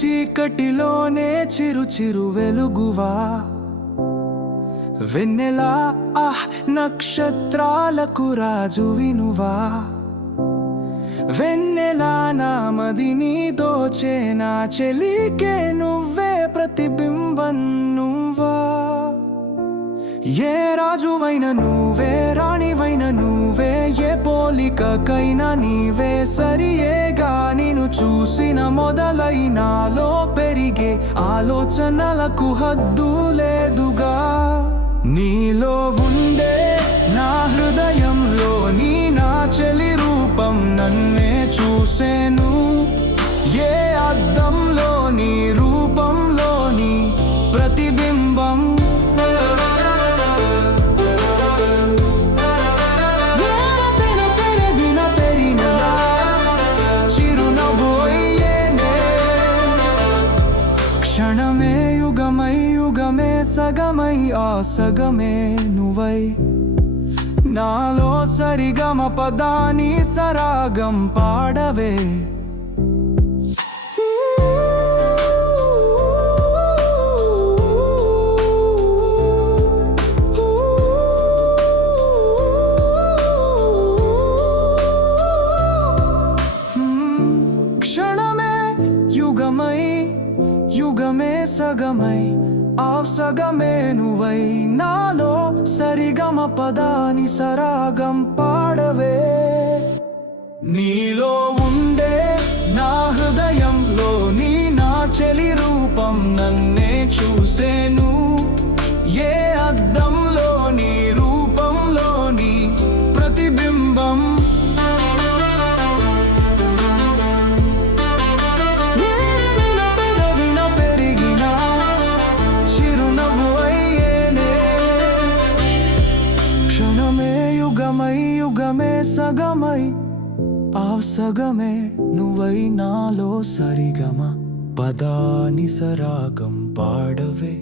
చీకటిలోనే చిరు చిరు వెలుగువా, వెన్నెలా నక్షత్రాలకు రాజు వినువా. వెన్నెలా నామదిని దోచే నా చెలికే నువ్వే ప్రతిబింబం నువ్వా. ఏ రాజువైన నువ్వే, రాణివైన నువ్వే, ఏ పోలికకైనా నీవే సరియేగా. నిన్ను చూసిన మొదలైనాలో పెరిగే ఆలోచనలకు హద్దు లేదుగా. నీలో ఉండే నా హృదయంలోని నా చెలి రూపం నన్నే చూసేను. ఏ అద్దంలోని రూపంలోని ప్రతిబింబం. క్షణమే యుగమై యుగమే సగమై ఆ సగమే నువ్వై. నాలో సరిగమ పదాని సరాగం పాడవే. క్షణమే యుగమై యుగమే సగమై ఆ సగమే నువ్వై. నాలో సరిగమ పదాని సరాగం పాడవే. నీలో ఉండే నా హృదయంలోని నా చెలి రూపం నన్నే చూసేను. ఏ అద్దంలోని రూపంలోని ప్రతిబింబం. క్షణమే యుగమై యుగమే సగమై ఆ సగమే నువ్వై. నాలో సరిగమ పదాని సరాగం పాడవే.